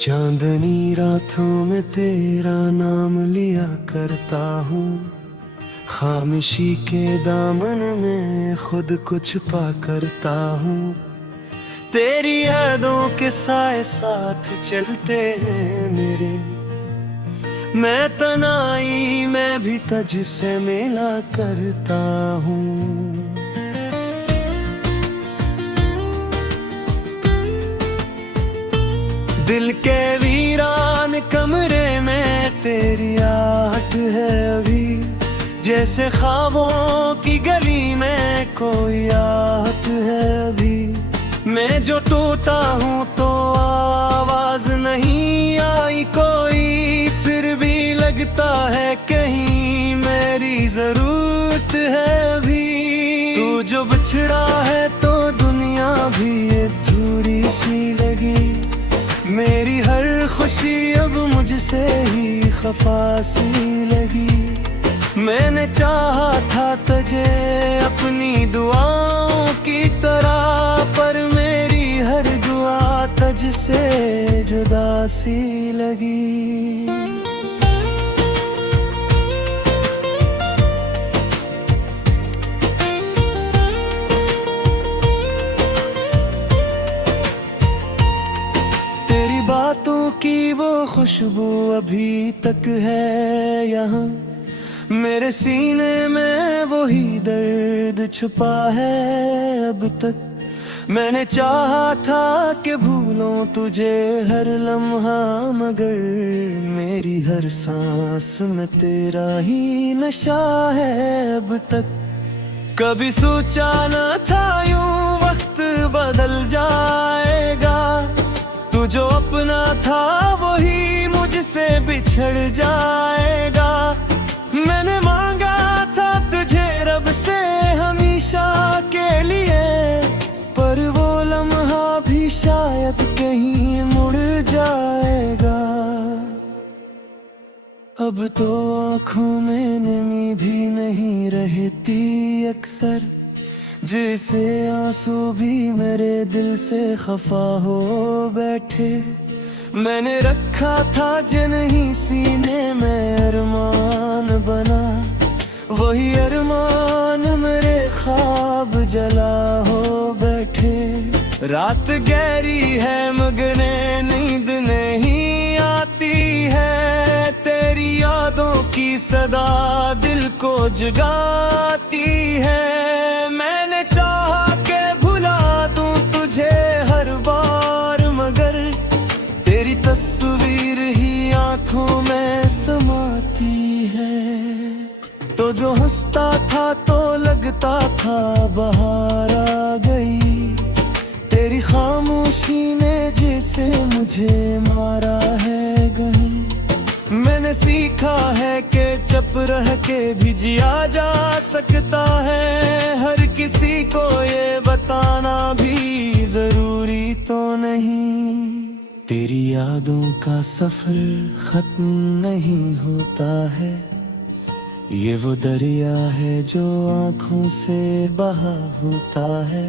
चांदनी रातों में तेरा नाम लिया करता हूँ, खामोशी के दामन में खुद को छुपा करता हूँ। तेरी यादों के साए साथ चलते हैं मेरे, मैं तनाई मैं भी तुझ से मिला करता हूँ। दिल के वीरान कमरे में तेरी आहट है अभी, जैसे ख्वाबों की गली में कोई आहट है अभी। मैं जो टूटा हूँ तो आवाज नहीं आई कोई, फिर भी लगता है कहीं मेरी जरूरत है अभी। तू जो बिछड़ा है तो दुनिया भी अधूरी सी लगी, मेरी हर खुशी अब मुझसे ही खफा सी लगी। मैंने चाहा था तुझे अपनी दुआओं की तरह, पर मेरी हर दुआ तुझसे जुदा सी लगी। बातों की वो खुशबू अभी तक है यहाँ, मेरे सीने में वही दर्द छुपा है अब तक। मैंने चाहा था कि भूलूं तुझे हर लम्हा, मगर मेरी हर सांस में तेरा ही नशा है अब तक। कभी सोचा न था यूं वक्त बदल जाएगा, तू जो अपना था वही मुझसे बिछड़ जाएगा। मैंने मांगा था तुझे रब से हमेशा के लिए, पर वो लम्हा भी शायद कहीं मुड़ जाएगा। अब तो आँखों में नमी भी नहीं रहती अक्सर, जैसे आंसू भी मेरे दिल से खफा हो बैठे। मैंने रखा था जिन ही सीने में अरमान बना, वही अरमान मेरे ख्वाब जला हो बैठे। रात गहरी है मगर नींद नहीं आती है, तेरी यादों की सदा दिल को जगाती है। मैंने चाहा के भुला दूं तुझे हर बार, मगर तेरी तस्वीर ही आंखों में समाती है। तो जो हंसता था तो लगता था बहार आ गई, तेरी खामोशी ने जैसे मुझे मारा है गही। मैंने सीखा है कि चुप रह के भी जिया जा सकता है, हर किसी को ये बताना भी जरूरी तो नहीं। तेरी यादों का सफर खत्म नहीं होता है, ये वो दरिया है जो आँखों से बहा होता है।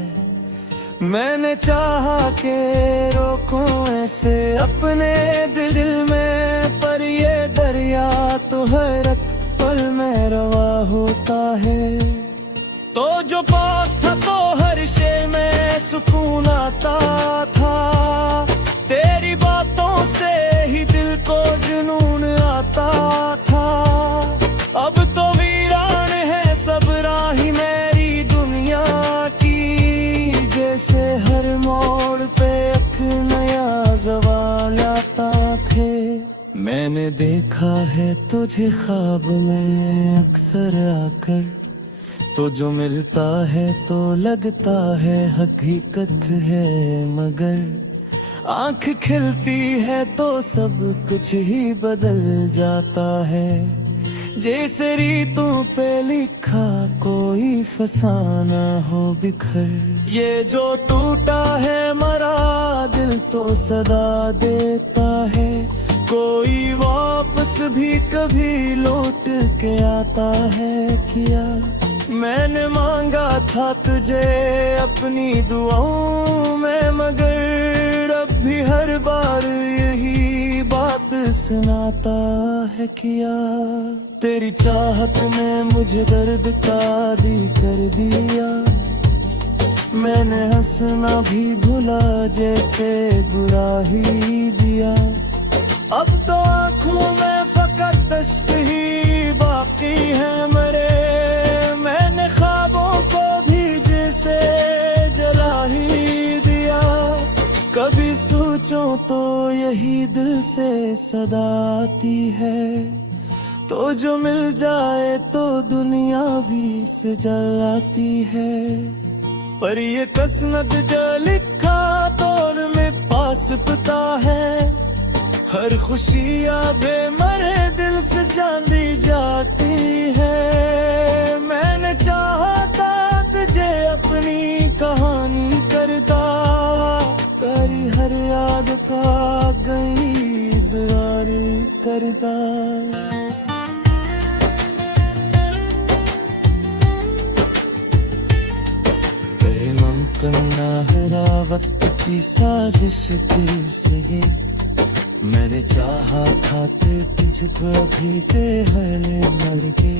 मैंने चाहा के रोकूं ऐसे अपने दिल में, पर ये दरिया तो हर एक पल में रवा होता है। तो जो पास था तो हर शे में सुकून आता था, तेरी बातों से ही दिल को जुनून आता था। अब तो वीरान है सब राही मेरी दुनिया की, जैसे हर मोड़ पे एक नया ज़वाल आता थे। मैंने देखा है तुझे ख्वाब में अक्सर आकर, तो जो मिलता है तो लगता है हकीकत है, मगर आँख खिलती है तो सब कुछ ही बदल जाता है। जैसे रीतों पे लिखा कोई फसाना हो बिखर, ये जो टूटा है मरा दिल तो सदा देता है। कोई वापस भी कभी लौट के आता है क्या? मैंने मांगा था तुझे अपनी दुआओं में, मगर अब भी हर बार यही बात सुनाता है किया। तेरी चाहत ने मुझे दर्द का आदी कर दिया। मैंने हंसना भी भुला जैसे बुरा ही दिया। अब तो आँखों में फकत अश्क ही बाकी है मरे। मैंने ख्वाबों को भी जैसे जला ही दिया। कभी सोचो तो यही दिल से सदा आती है। तो जो मिल जाए तो दुनिया भी सजल आती है। पर ये किस्मत जो लिखा तौर में पास पता है। हर खुशी आबे मरे दिल से जान ली जाती है। मैंने चाहा था तुझे अपनी कहानी करता। तेरी हर याद का गई इज़रार करता। करना हरा वक्त की साजिश थी से ये। मैंने चाहा था तुझ पर भी दे हले मर के।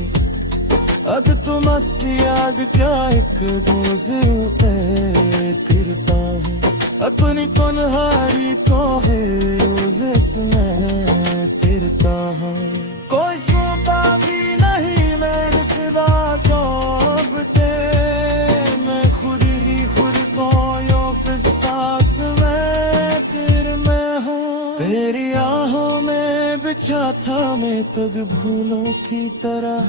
अब तुम याद क्या एक गुजर पे फिरता हूँ। अपनी कौनहारी को है उसमें फिरता हूँ। कोई सुनता भी नहीं मेरे सिवा जोबते। मैं खुद ही खुद को यो सांस में फिर मैं हूँ। तेरी आहों में बिछा था मैं तब भूलों की तरह।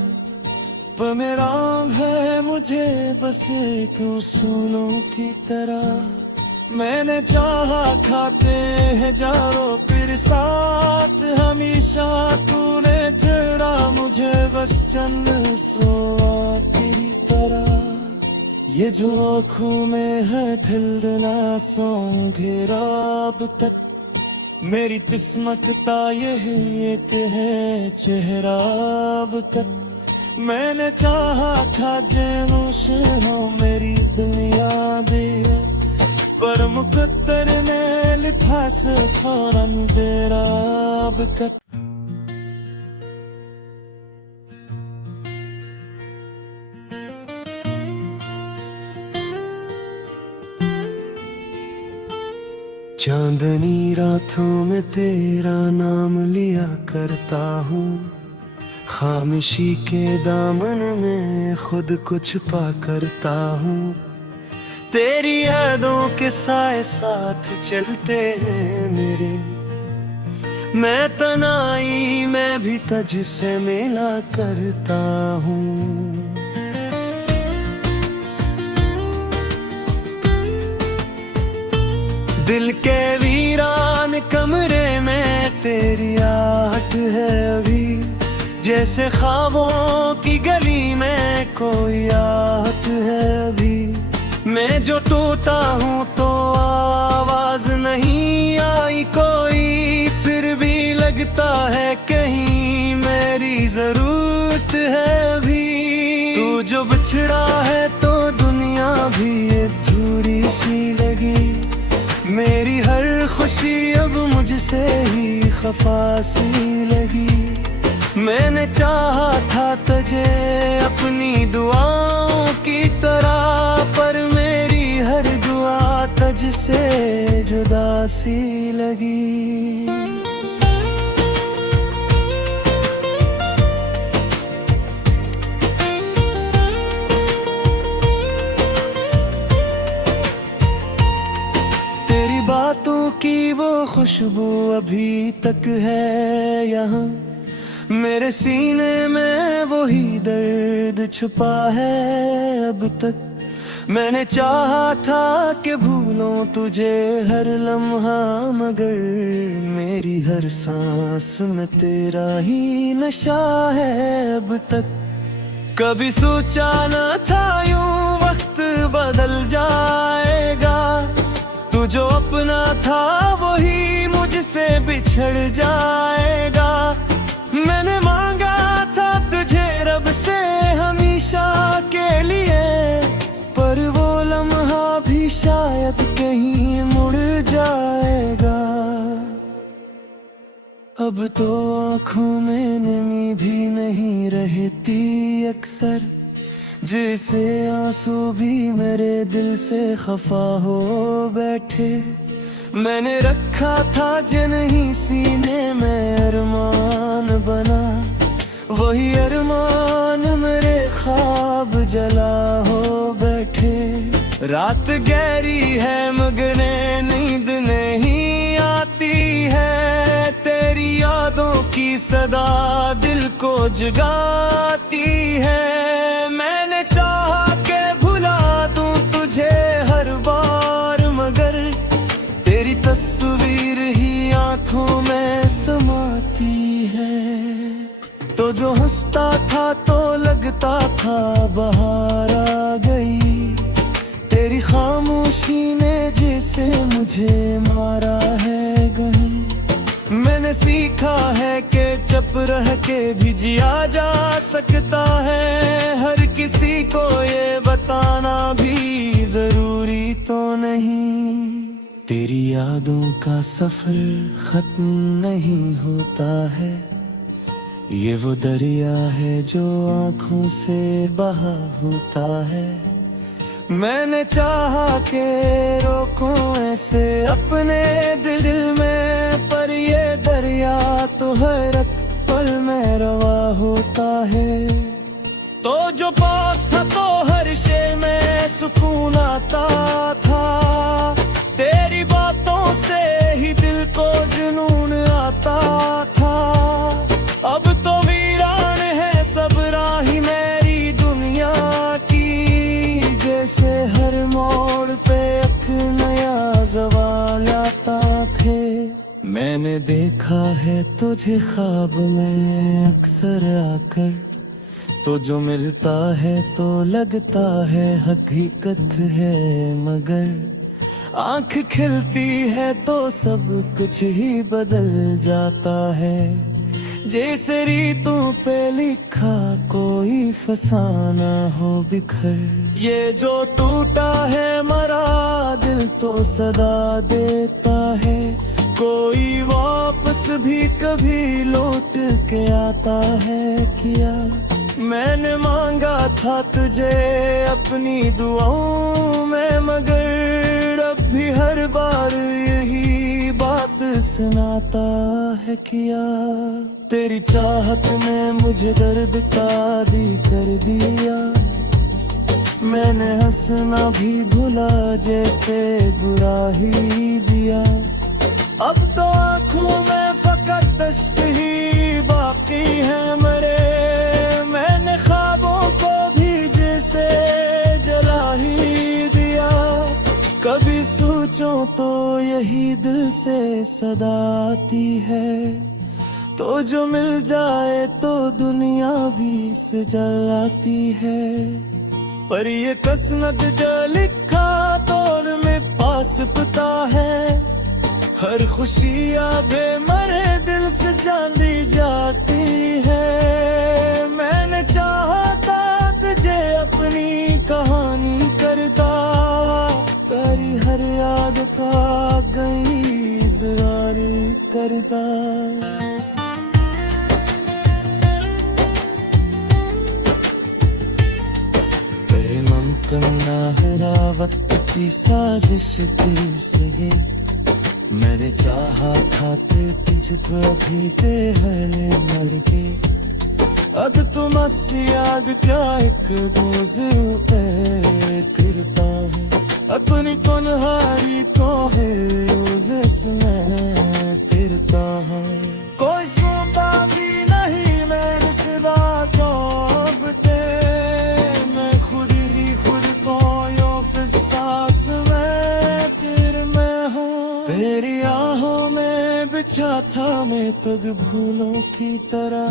पर मेरा है मुझे बस एक उसूलों की तरह। मैंने चाहा खाते हैं जारो फिर साथ हमेशा। तूने जरा मुझे बस चंद सो तेरी तरह। ये जो आँखों में है दिल ना सो घेरा अब तक। मेरी किस्मत ता यही एक है चेहरा अब तक। मैंने चाहा था जैनोश हो मेरी दुनिया दे। पर मुकद्दर ने लिफास फौरन तेरा अब तक। चांदनी रातों में तेरा नाम लिया करता हूँ। खामोशी के दामन में खुद को छुपा करता हूँ। तेरी यादों के साए साथ चलते हैं मेरे। मैं तनाई मैं भी तुझ से मिला करता हूँ। दिल के वीरान कमरे में तेरी आहट है अभी। जैसे ख्वाबों की गली में कोई आहट है अभी। मैं जो टूटा हूँ तो आवाज नहीं आई कोई। फिर भी लगता है कहीं मेरी जरूरत है अभी। तू जो बिछड़ा है तो दुनिया भी अधूरी सी लगी। मेरी हर खुशी अब मुझसे ही खफा सी लगी। मैंने चाहा था तुझे अपनी दुआओं की तरह। पर मेरी हर दुआ तुझसे जुदा सी लगी। तेरी बातों की वो खुशबू अभी तक है यहाँ। मेरे सीने में वही दर्द छुपा है अब तक। मैंने चाहा था कि भूलूं तुझे हर लम्हा। मगर मेरी हर सांस में तेरा ही नशा है अब तक। कभी सोचा न था यूं वक्त बदल जाएगा। तू जो अपना था वही मुझसे बिछड़ जाएगा। मैंने मांगा था तुझे रब से हमेशा के लिए। पर वो लम्हा भी शायद कहीं मुड़ जाएगा। अब तो आँखों में नमी भी नहीं रहती अक्सर, जैसे आंसू भी मेरे दिल से खफा हो बैठे। मैंने रखा था जिन ही सीने में अरमान बना, वही अरमान मेरे ख्वाब जला हो बैठे। रात गहरी है मगर नींद नहीं आती है, तेरी यादों की सदा दिल को जगाती है। मैंने चाहा के भुला दूं तुझे हर बार, मगर तेरी तस्वीर ही आंखों में समाती है। तो जो हंसता था तो लगता था बहार आ गई, तेरी खामोशी ने जैसे मुझे मारा है गहन। मैंने सीखा है कि चुप रह के भी जिया जा सकता है, हर किसी को ये बताना भी जरूरी तो नहीं। तेरी यादों का सफर खत्म नहीं होता है, ये वो दरिया है जो आँखों से बहा होता है। मैंने चाहा के रोकूं ऐसे अपने दिल में, पर ये दरिया तो हर एक पल में रवा होता है। तो जो पास था तो हर शे में सुकून आता था, तेरी बातों से ही दिल को जुनून आता था। अब तो वीरान है सब राही मेरी दुनिया की, जैसे हर मोड़ पे एक नया ज़वाल आता थे। मैंने देखा है तुझे ख्वाब में अक्सर आकर, तो जो मिलता है तो लगता है हकीकत है, मगर आँख खिलती है तो सब कुछ ही बदल जाता है। जैसे रीतों पे लिखा कोई फसाना हो बिखर, ये जो टूटा है मरा दिल तो सदा देता है। कोई वापस भी कभी लौट के आता है क्या? मैंने मांगा था तुझे अपनी दुआओं में, मगर अब भी हर बार यही बात सुनाता है क्या? तेरी चाहत ने मुझे दर्द का आदी कर दिया, मैंने हंसना भी भुला जैसे बुरा ही दिया। अब तो आँखों में फकत अश्क ही बाकी है मरे, मैंने ख्वाबों को भी जैसे जला ही दिया। कभी सोचो तो यही दिल से सदा आती है, तो जो मिल जाए तो दुनिया भी सजल आती है। पर ये किस्मत जो लिखा तौर में पास पता है, हर खुशी आबे मरे दिल से जान ली जाती है। मैंने चाहा था तुझे अपनी कहानी करता, तेरी हर याद का गई इज़रार करता। करना है वक्त की साजिश दिल से, मैंने चाहा था कि तुझको अभी दे हले मर के। अब तुम याद क्या एक दूसरे पे करता हूँ, अपनी कन्हारी को है रोज़ मैं फिरता हूँ। कोई सुनता भी नहीं मेरे सिवा को अब ते, मैं खुद ही खुद को यो सांस में तेरे में हूँ। तेरी आहों में बिछा था मैं पग भूलों की तरह,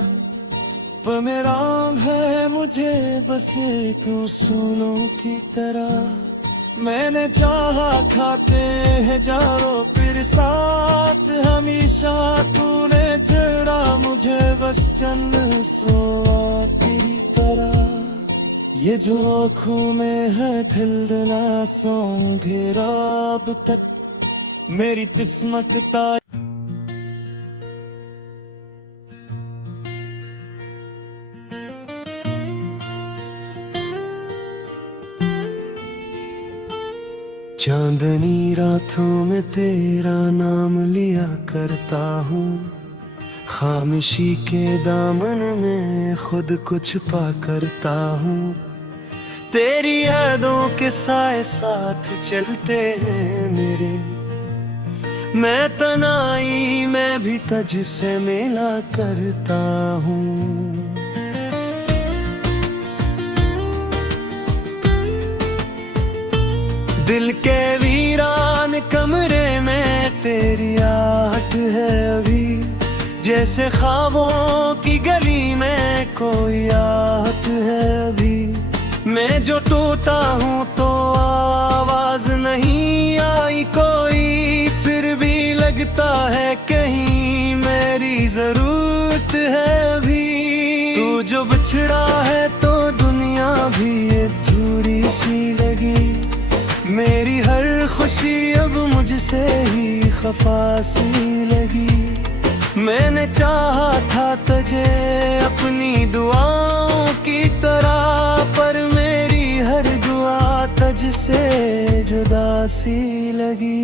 पर मेरा है मुझे बस एक उसूलों की तरह। मैंने चाहा खाते हैं जारो फिर साथ हमेशा, तूने जरा मुझे बस चंद सोआ की तरह। ये जो आँखों में है दिलदला सोम घेरा अब तक, मेरी किस्मत ता चांदनी रातों में तेरा नाम लिया करता हूँ, खामोशी के दामन में खुद को छुपा करता हूँ। तेरी यादों के साए साथ चलते हैं मेरे, मैं तनाई मैं भी तुझ से मिला करता हूँ। दिल के वीरान कमरे में तेरी आहट है अभी, जैसे ख्वाबों की गली में कोई आहट है अभी। मैं जो टूटा हूँ तो आवाज नहीं आई कोई, फिर भी लगता है कहीं मेरी जरूरत है अभी। तू जो बिछड़ा है तो दुनिया भी अधूरी सी लगी, मेरी हर खुशी अब मुझसे ही खफा सी लगी। मैंने चाहा था तुझे अपनी दुआओं की तरह, पर मेरी हर दुआ तुझसे जुदा सी लगी।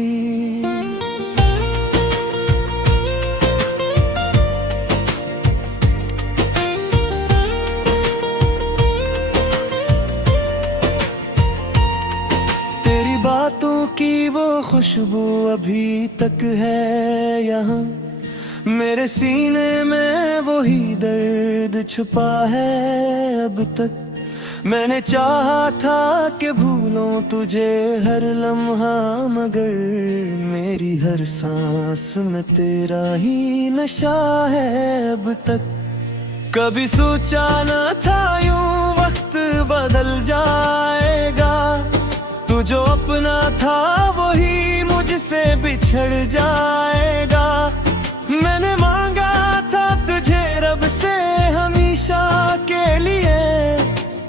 तेरी बातों की वो खुशबू अभी तक है यहाँ, मेरे सीने में वही दर्द छुपा है अब तक। मैंने चाहा था कि भूलूं तुझे हर लम्हा, मगर मेरी हर सांस में तेरा ही नशा है अब तक। कभी सोचा न था यूं वक्त बदल जाएगा, तू जो अपना था वही मुझसे बिछड़ जाएगा। मैंने मांगा था तुझे रब से हमेशा के लिए,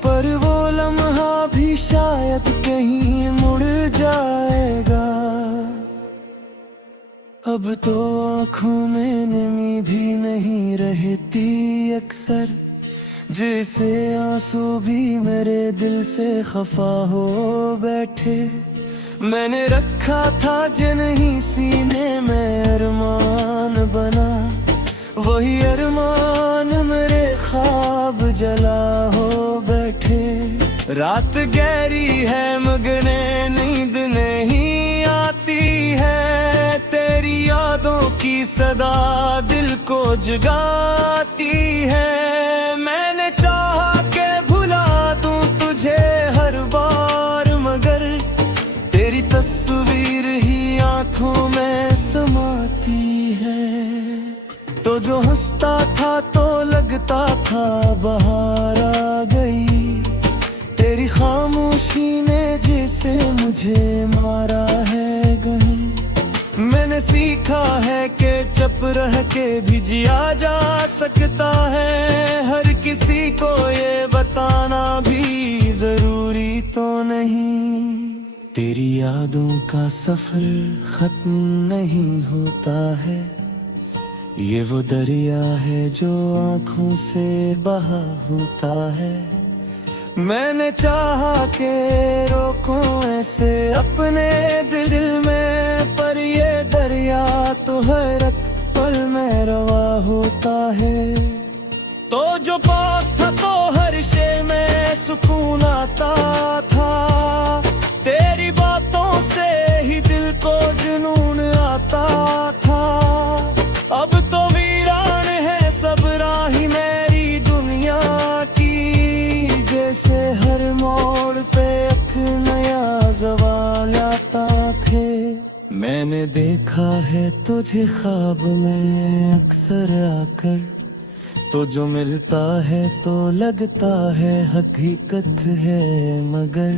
पर वो लम्हा भी शायद कहीं मुड़ जाएगा। अब तो आँखों में नमी भी नहीं रहती अक्सर, जैसे आंसू भी मेरे दिल से खफा हो बैठे। मैंने रखा था जिन ही सीने में अरमान बना, वही अरमान मेरे ख्वाब जला हो बैठे। रात गहरी है मगर नींद नहीं आती है, तेरी यादों की सदा दिल को जगाती है। मैंने चाहा के भुला दूं तुझे हर बार, मगर तेरी तस्वीर ही आंखों में समाती है। तो जो हंसता था तो लगता था बाहर आ गई, तेरी खामोशी ने जैसे मुझे मारा है गही। मैंने सीखा है कि चुप रह के भी जिया जा सकता है, हर किसी को ये बताना भी जरूरी तो नहीं। तेरी यादों का सफर खत्म नहीं होता है, ये वो दरिया है जो आँखों से बहा होता है। मैंने चाहा के रोकूं ऐसे अपने दिल में, पर ये दरिया तो हर एक पल में रवा होता है। तो जो पास था तो हर शे में सुकून आता था, तेरी बातों से ही दिल को जुनून आता था। अब तो वीरान है सब राही मेरी दुनिया की, जैसे हर मोड़ पे एक नया ज़वाल आता थे। मैंने देखा है तुझे ख्वाब में अक्सर आकर, तो जो मिलता है तो लगता है हकीकत है, मगर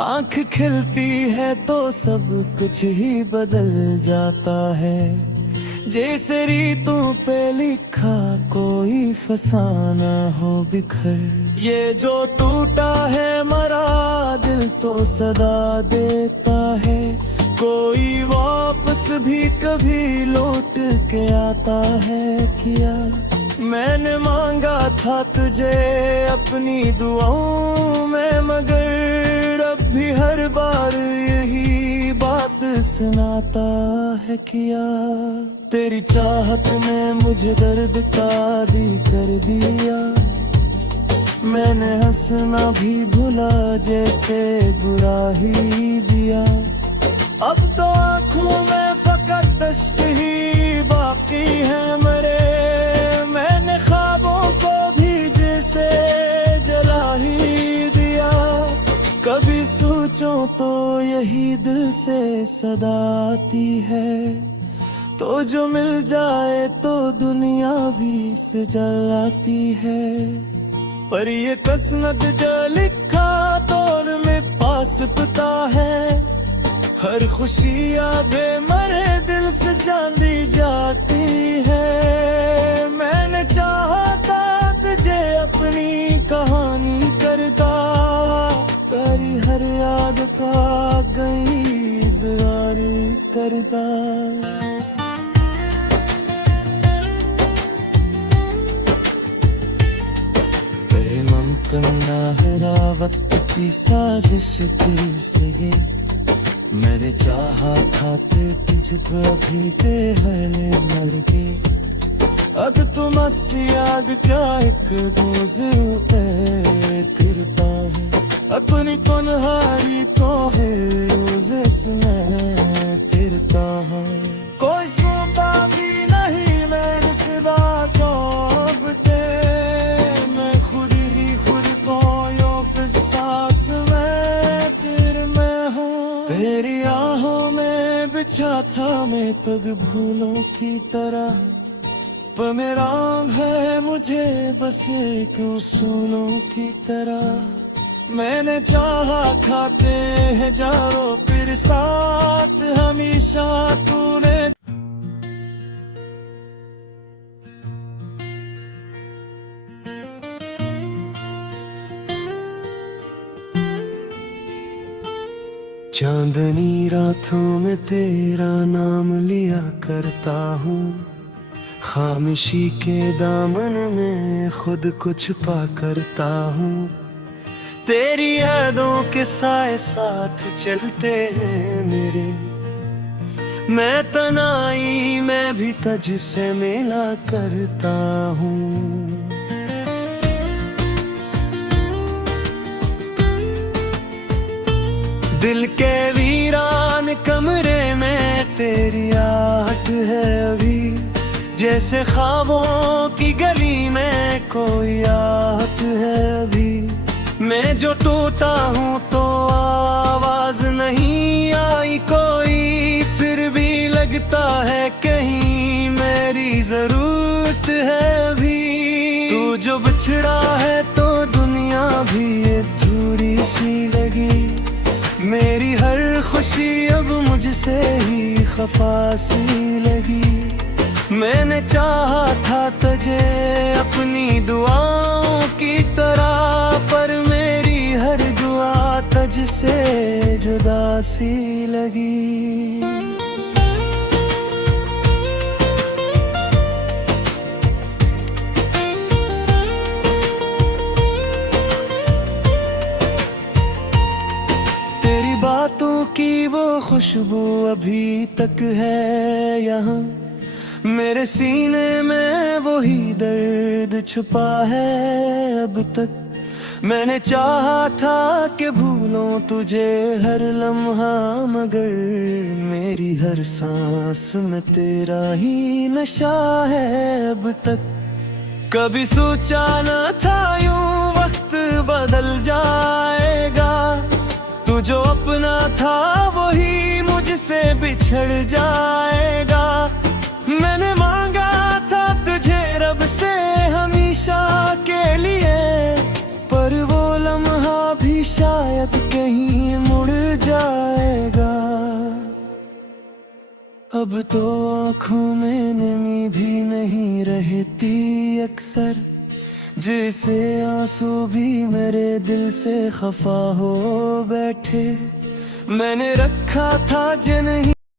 आँख खिलती है तो सब कुछ ही बदल जाता है। जैसे रीतों पे लिखा कोई फसाना हो बिखर, ये जो टूटा है मरा दिल तो सदा देता है। कोई वापस भी कभी लौट के आता है क्या? मैंने मांगा था तुझे अपनी दुआओं में, मगर अब भी हर बार यही बात सुनाता है किया। तेरी चाहत ने मुझे दर्द का आदी कर दिया। मैंने हंसना भी भुला जैसे बुरा ही दिया। अब तो आँखों में फकत अश्क ही बाकी है मरे। मैंने ख्वाबों को भी जैसे जला ही दिया। कभी सोचो तो यही दिल से सदा आती है। तो जो मिल जाए तो दुनिया भी सजाती है। पर ये किस्मत जो लिखा तौर में पास पता है। हर खुशी आबे मरे दिल से जान दी जाती है। मैंने चाहा था तुझे अपनी कहानी करता। तेरी हर याद का गई इज़हार करता। करना है वक्त की साजिश फिर से ये। मैंने चाहा था कि तुझ पर अभी ते हले मर के। अब तुम याद क्या एक दूसरे पे करता है। अपनी पनहारी को है रोज़े में करता है। कोई सुनता भी नहीं मेरे सिवा को तेरी आहों में बिछा था मैं पग भूलों की तरह। पर मेरा है मुझे बस एक उसूलों की तरह। मैंने चाहा खाते हैं जारो फिर साथ हमेशा तूने। चांदनी रातों में तेरा नाम लिया करता हूँ। खामोशी के दामन में खुद को छुपा करता हूँ। तेरी यादों के साए साथ चलते हैं मेरे। मैं तनाई में भी तुझ से मिला करता हूँ। दिल के वीरान कमरे में तेरी आहट है अभी। जैसे ख्वाबों की गली में कोई आहट है अभी। मैं जो टूटा हूँ तो आवाज नहीं आई कोई। फिर भी लगता है कहीं मेरी जरूरत है अभी। तू जो बिछड़ा है तो दुनिया भी अधूरी सी लगी। मेरी हर खुशी अब मुझसे ही खफा सी लगी। मैंने चाहा था तुझे अपनी दुआओं की तरह। पर मेरी हर दुआ तुझसे जुदा सी लगी। बातों की वो खुशबू अभी तक है यहाँ। मेरे सीने में वही दर्द छुपा है अब तक। मैंने चाहा था कि भूलूं तुझे हर लम्हा। मगर मेरी हर सांस में तेरा ही नशा है अब तक। कभी सोचा न था यूं वक्त बदल जाएगा। तू जो अपना था वही मुझसे बिछड़ जाएगा। मैंने मांगा था तुझे रब से हमेशा के लिए। पर वो लम्हा भी शायद कहीं मुड़ जाएगा। अब तो आँखों में नमी भी नहीं रहती अक्सर। जैसे आंसू भी मेरे दिल से खफा हो बैठे। मैंने रखा था जो नहीं